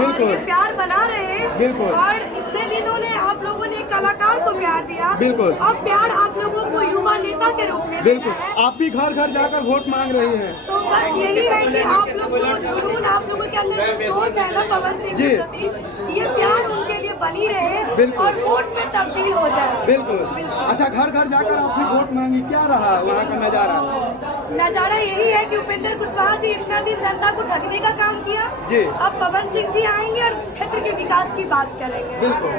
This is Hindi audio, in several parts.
बिल्कुल। ये प्यार बना रहे हैं। बिल्कुल। और इतने दिनों ने आप लोगों ने कलाकार को प्यार दिया। बिल्कुल। और प्यार आप लोगों को युवा नेता के रूप में बिल्कुल, देना है। आप भी घर घर जाकर वोट मांग रही हैं। तो बस यही है कि आप लोग जो जुनून, आप लोगों के अंदर जो जोश है ना पवन सिंह जी। के प्रति, ये प्यार उनके लिए बनी रहे बिल्कुल। और वोट में तब्दील हो जाए। बिल्कुल। अच्छा, घर घर जाकर आपने वोट मांगी, क्या रहा वहाँ का नजारा? नजारा यही है कि उपेंद्र कुशवाहा जी इतना दिन जनता को ठगने का काम किया। जी। अब पवन सिंह जी आएंगे और क्षेत्र के विकास की बात करेंगे। बिल्कुल।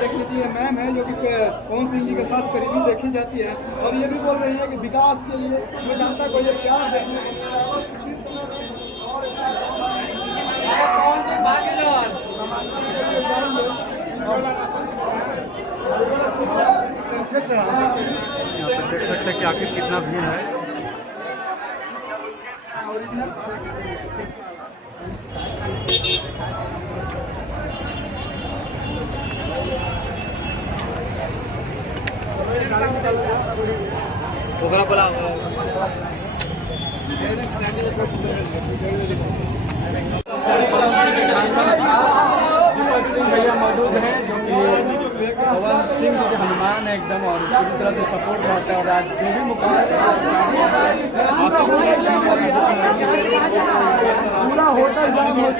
देख लीजिए, मैम है जो कि पवन सिंह जी के साथ करीबी देखी जाती है और ये भी बोल रही है कि विकास के लिए मैं जनता को ये प्यार देखने को मिल रहा है। बस कुछ ही समय यहाँ पे देख सकते हैं कि आखिर कितना भीड़ है। भैया मौजूद हैं जो कि पवन सिंह जो हनुमान है एकदम, और पूरी तरह से सपोर्ट करते हैं। और आज जो भी मुकाबला पूरा होटल जाम हो